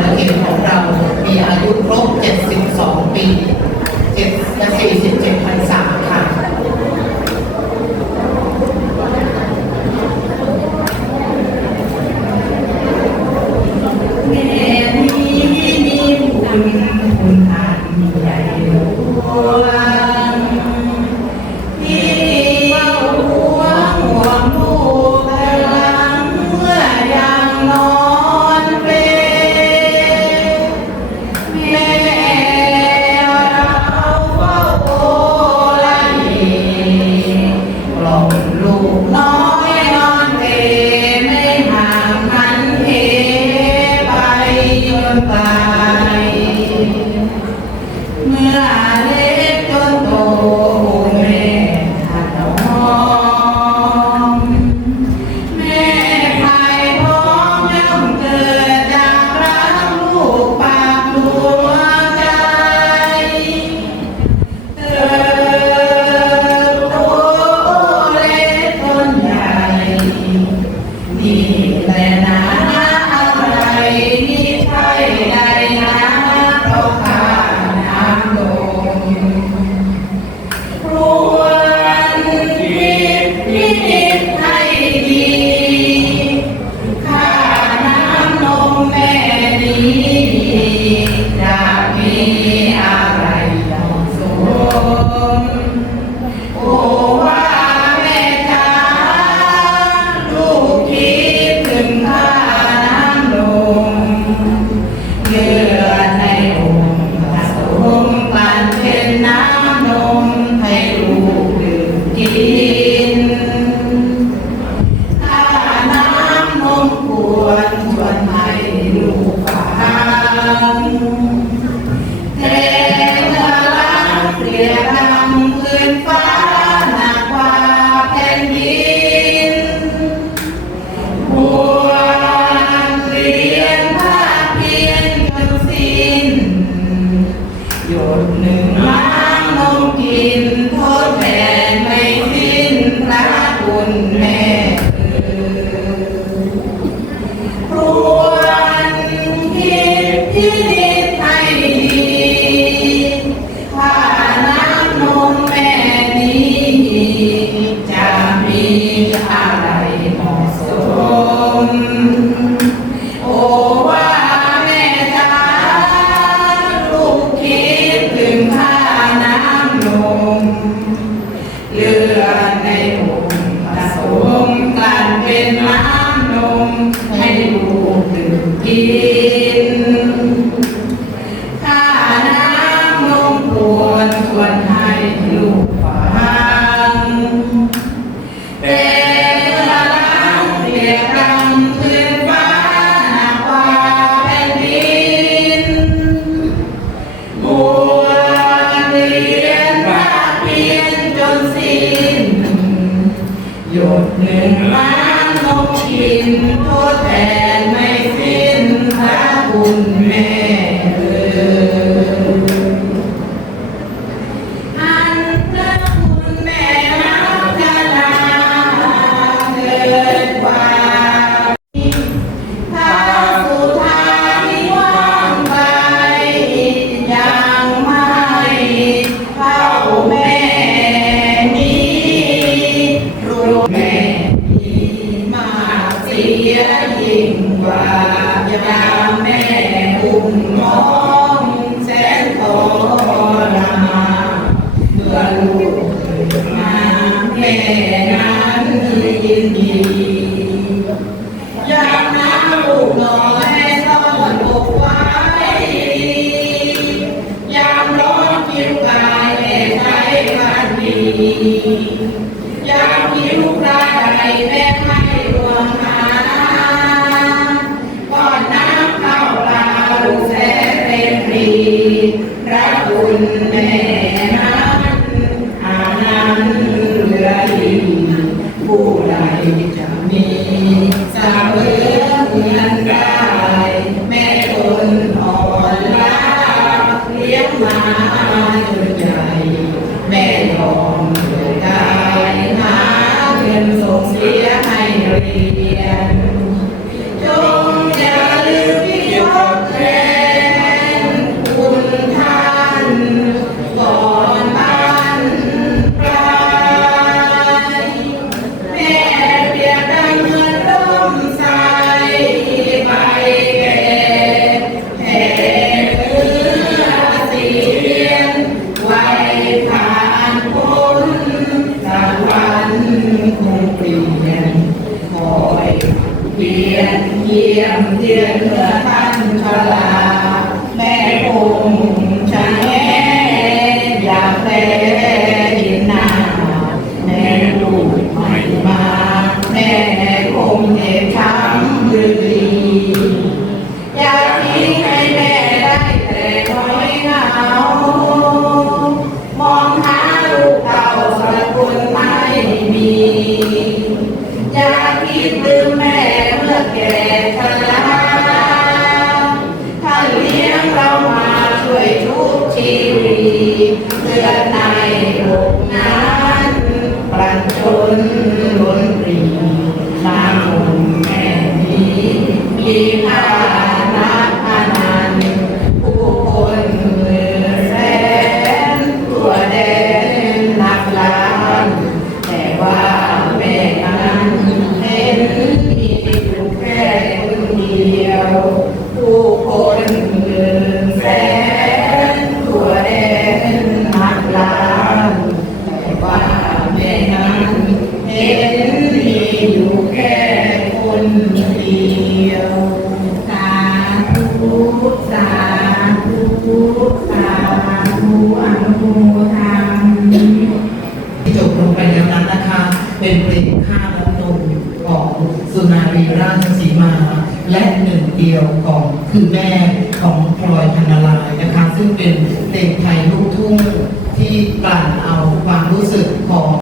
ลเอกของเรา มีอายุครบ 72 ปี7 47 ลูกน้อง Thank you. สิ้นหยดหนึ่งล้านนกทินทดแทนไม่สิ้นพระคุณแม่ 오. แม่น้ำอานันรือดินผู้ใดจะมีสาเวียนเงินได้ แม่คนอ่อนล้าเลี้ยงมาจนใจ แม่ทองเกิดได้หาเงินสงสียใร Yeah, yeah. một ngã ราชสีมา และหนึ่งเดียวของคือแม่ของพลอยพันลายนะคะ ซึ่งเป็นเพลงไทยลูกทุ่งที่กลั่นเอาความรู้สึกของ